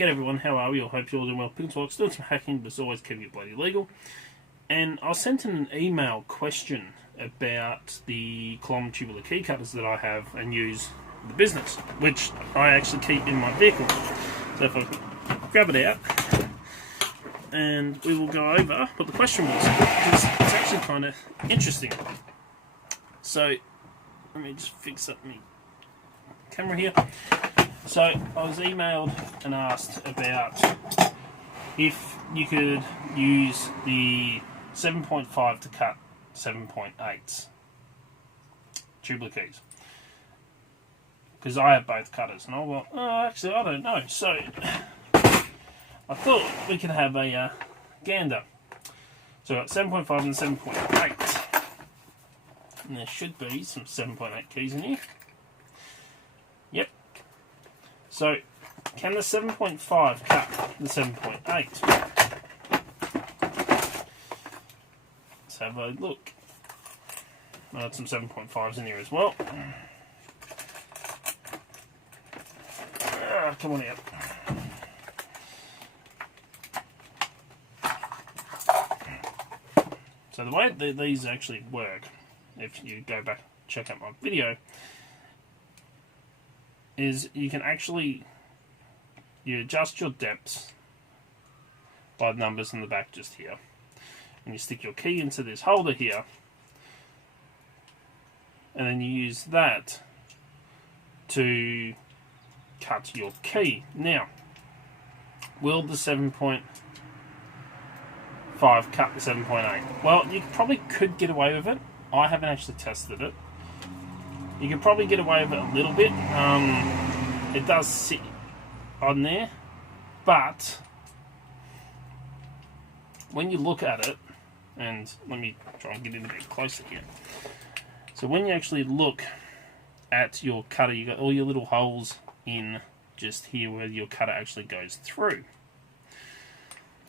G'day everyone, how are we? I hope you're all doing well. Pickles doing some hacking, but it's always keeping it bloody legal. And I sent in an email question about the Klom tubular key cutters that I have and use in the business, which I actually keep in my vehicle. So if I grab it out, and we will go over what the question was, because it's actually kind of interesting. So let me just fix up my camera here. So I was emailed and asked about if you could use the 7.5 to cut 7.8 tubular keys, because I have both cutters, and I went, oh, actually I don't know. So I thought we could have a gander. So I've got 7.5 and 7.8, and there should be some 7.8 keys in here. Yep. So, can the 7.5 cut the 7.8? Let's have a look. I've got some 7.5s in here as well. Come on out. So the way that these actually work, if you go back and check out my video, is you can actually adjust your depths by the numbers in the back just here, and you stick your key into this holder here, and then you use that to cut your key. Now, will the 7.5 cut the 7.8? Well, you probably could get away with it. I haven't actually tested it. You can probably get away with it a little bit. It does sit on there, but when you look at it, and let me try and get in a bit closer here. So when you actually look at your cutter, you got all your little holes in just here where your cutter actually goes through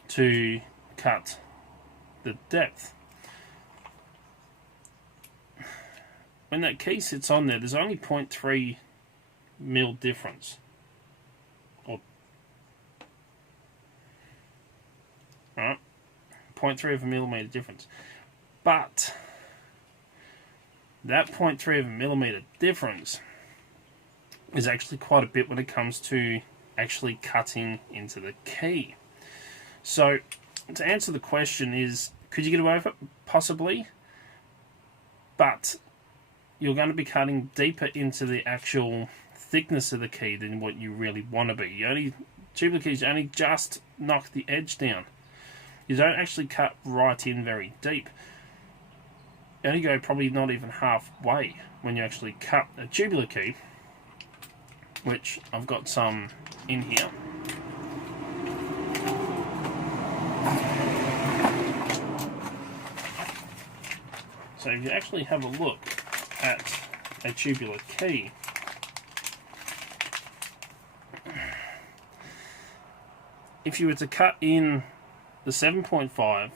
to cut the depth. When that key sits on there, there's only 0.3 mil difference. Alright, 0.3 of a millimeter difference. But that 0.3 of a millimeter difference is actually quite a bit when it comes to actually cutting into the key. So, to answer the question is, could you get away with it? Possibly. But you're going to be cutting deeper into the actual thickness of the key than what you really want to be. Tubular keys only just knock the edge down. You don't actually cut right in very deep. You only go probably not even halfway when you actually cut a tubular key, which I've got some in here. So if you actually have a look at a tubular key, if you were to cut in the 7.5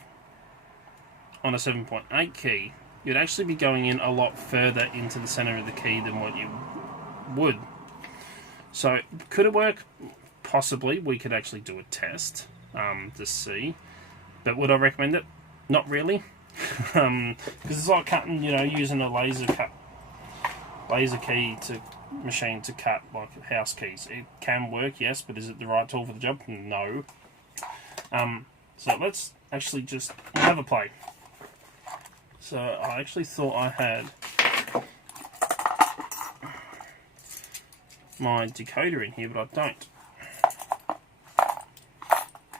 on a 7.8 key, you'd actually be going in a lot further into the center of the key than what you would. So could it work? Possibly. We could actually do a test to see, but would I recommend it? Not really. Because it's like cutting, using a laser key to machine to cut like house keys. It can work, yes, but is it the right tool for the job? No. So let's actually just have a play. So I actually thought I had my decoder in here, but I don't.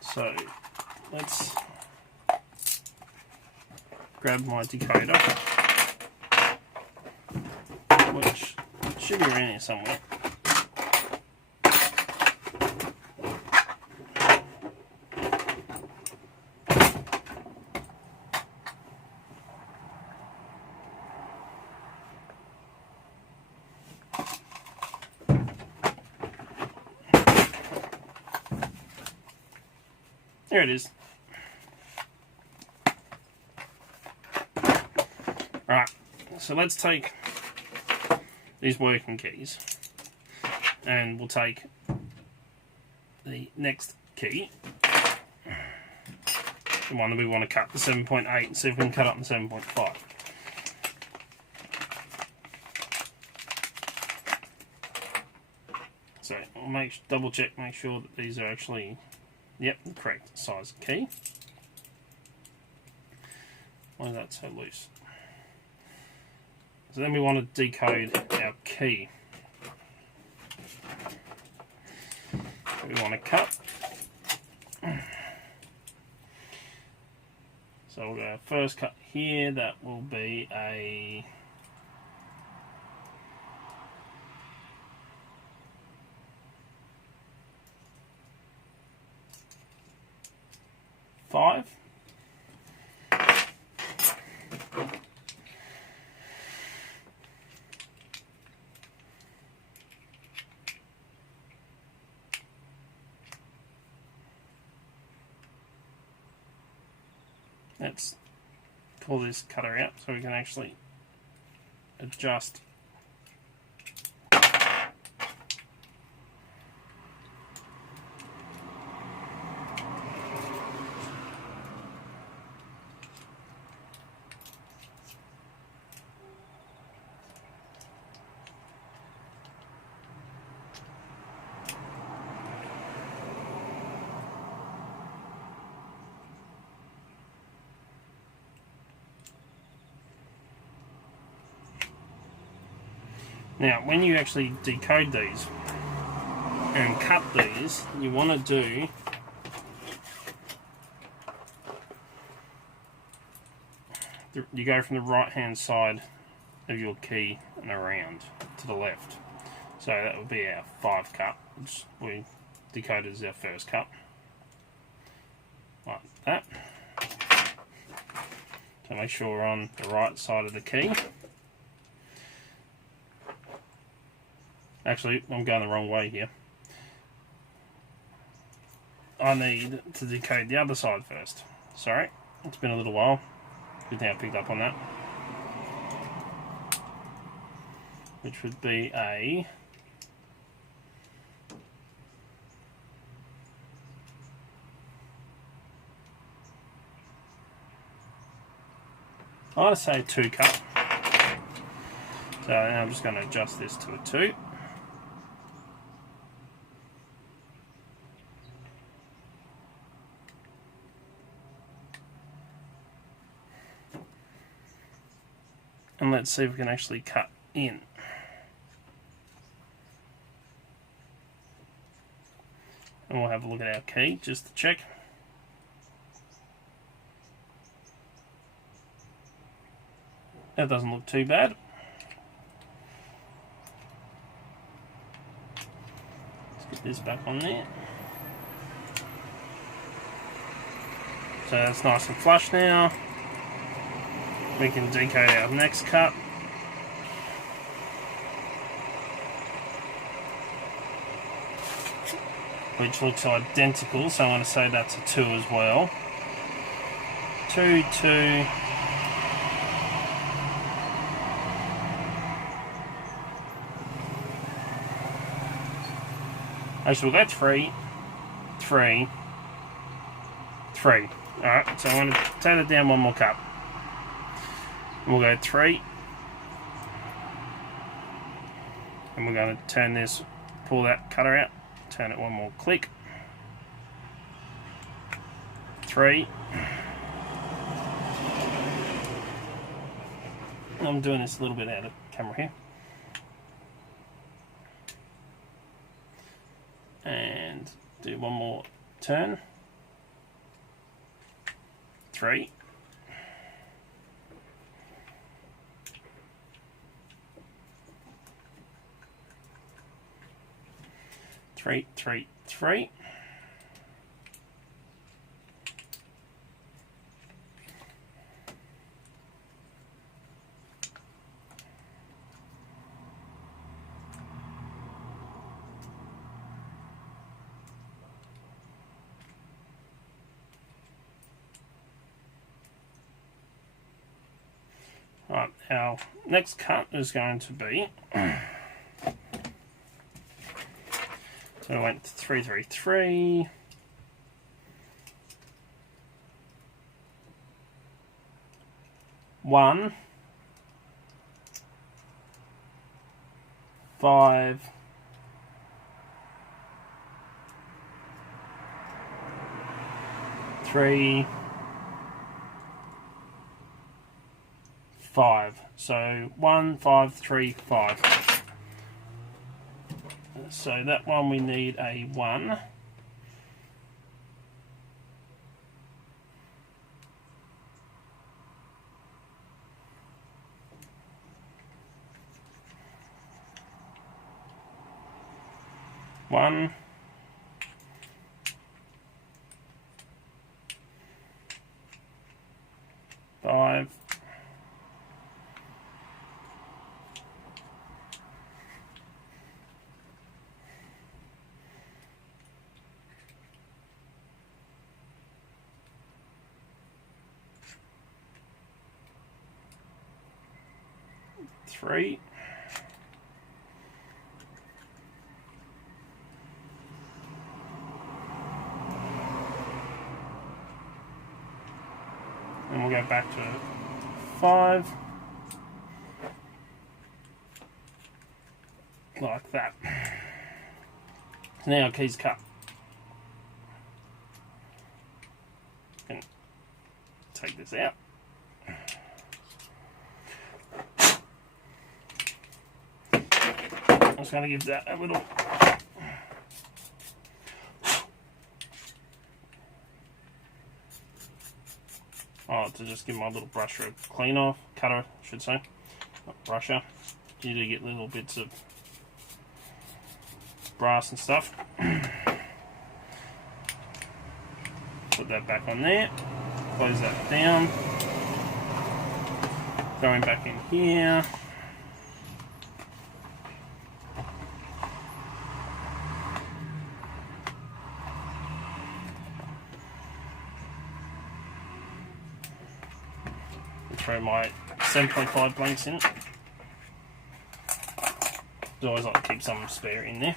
So let's grab my decoder, which should be around here somewhere. There it is. Alright, so let's take these working keys, and we'll take the next key, the one that we want to cut, the 7.8, and see if we can cut up the 7.5. So we'll double check, make sure that these are actually, yep, the correct size key. Why is that so loose? So then we want to decode our key. So we want to cut. So we'll go first cut here, that will be a 5. Let's pull this cutter out so we can actually adjust. Now, when you actually decode these and cut these, you want to do you go from the right hand side of your key and around to the left. So that would be our 5 cut, which we decoded as our first cut. Like that. So make sure we're on the right side of the key. Actually, I'm going the wrong way here. I need to decode the other side first. Sorry, it's been a little while. Good thing I picked up on that. Which would be a I want to say 2 cut. So now I'm just going to adjust this to a 2. And let's see if we can actually cut in. And we'll have a look at our key just to check. That doesn't look too bad. Let's get this back on there. So that's nice and flush now. We can decode our next cut. Which looks identical, so I'm going to say that's a 2 as well. 2, 2. Actually, we'll go 3, 3, 3. Alright, so I'm going to take it down one more cut. We'll go 3. And we're going to turn this, pull that cutter out, turn it one more click. 3. I'm doing this a little bit out of camera here. And do one more turn. 3. 3, 3, 3. Right, our next cut is going to be So I went 333. One, 5, 3, 5. So 1, 5, 3, 5. So that one we need a 1. One, 5, 3. And we'll go back to 5. Like that. Now keys cut. And take this out. I'm just going to give that a little to just give my little brusher a clean off, cutter I should say, not brusher. You do get little bits of brass and stuff. Put that back on there, close that down, going back in here. Throw my 7.5 blanks in it. I always like to keep some spare in there.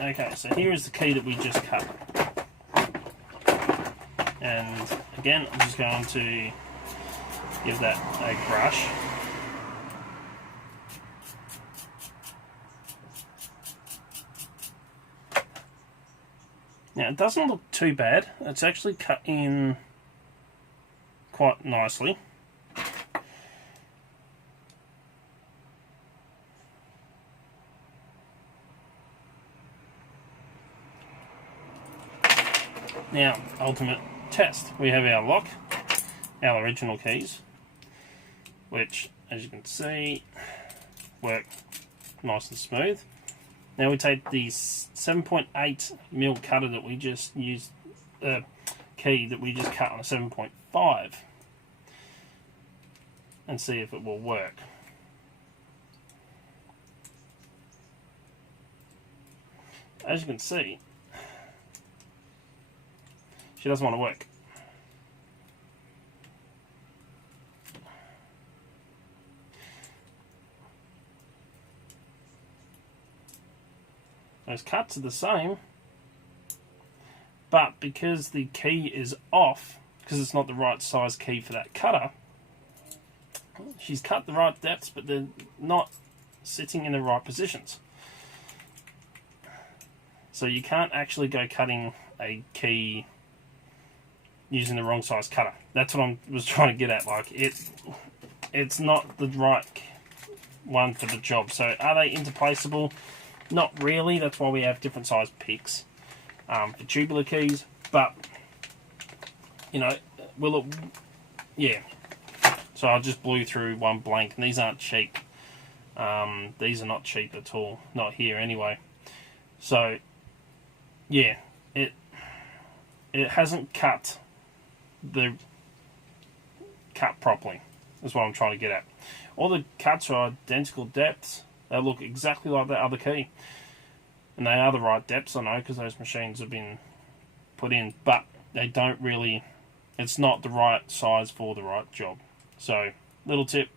Okay, so here is the key that we just cut. And again, I'm just going to give that a brush. Now, it doesn't look too bad. It's actually cut in quite nicely. Now, ultimate test. We have our lock, our original keys, which, as you can see, work nice and smooth. Now we take the 7.8mm cutter that we just used, key that we just cut on a 7.5, and see if it will work. As you can see, she doesn't want to work. Those cuts are the same, but because the key is off, because it's not the right size key for that cutter, she's cut the right depths, but they're not sitting in the right positions. So you can't actually go cutting a key using the wrong size cutter. That's what I was trying to get at. Like, it's not the right one for the job. So are they interplaceable? Not really. That's why we have different size picks for tubular keys. But, you know, will it... Yeah. So I just blew through one blank, and these aren't cheap. These are not cheap at all. Not here anyway. So, yeah, it hasn't cut properly. That's what I'm trying to get at. All the cuts are identical depths. They look exactly like that other key. And they are the right depths, I know, because those machines have been put in. But they don't really... It's not the right size for the right job. So, little tip,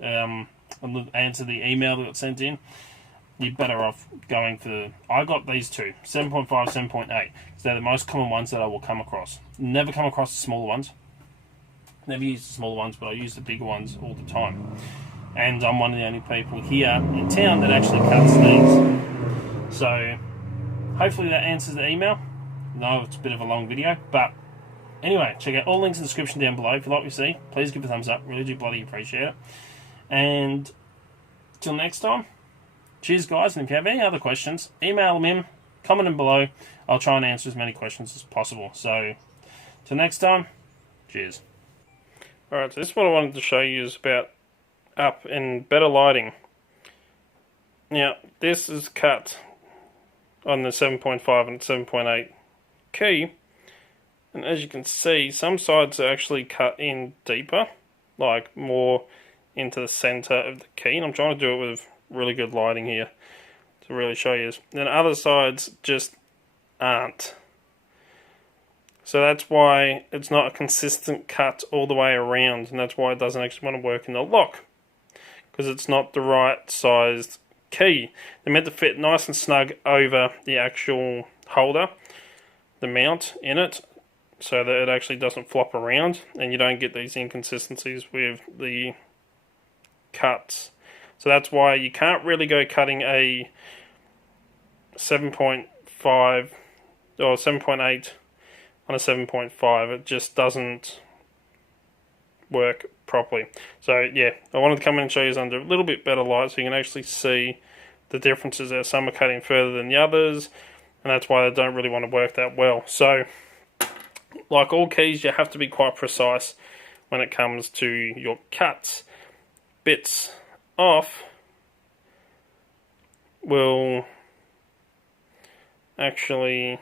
answer the email that got sent in, you're better off going for... I got these two, 7.5, 7.8. So they're the most common ones that I will come across. Never come across the smaller ones. Never use the smaller ones, but I use the bigger ones all the time. And I'm one of the only people here in town that actually cuts these. So hopefully that answers the email. No, it's a bit of a long video, but anyway, check out all links in the description down below. If you like what you see, please give it a thumbs up. Really do bloody appreciate it. And till next time, cheers guys, and if you have any other questions, email them in, comment them below. I'll try and answer as many questions as possible. So, till next time, cheers. Alright, so this is what I wanted to show you is about up and better lighting. Now, this is cut on the 7.5 and 7.8 key, and as you can see, some sides are actually cut in deeper, like more into the center of the key, and I'm trying to do it with really good lighting here to really show you. Then other sides just aren't. So that's why it's not a consistent cut all the way around, and that's why it doesn't actually want to work in the lock, because it's not the right sized key. They're meant to fit nice and snug over the actual holder, the mount in it, so that it actually doesn't flop around and you don't get these inconsistencies with the cuts. So that's why you can't really go cutting a 7.5 or 7.8 on a 7.5. It just doesn't work properly. So yeah, I wanted to come in and show you under a little bit better light so you can actually see the differences there. Some are cutting further than the others, and that's why they don't really want to work that well. So like all keys, you have to be quite precise when it comes to your cuts. Bits off will actually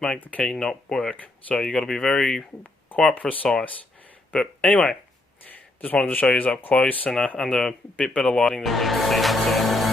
make the key not work. So you've got to be quite precise. But anyway, just wanted to show you up close and under a bit better lighting than we can see outside.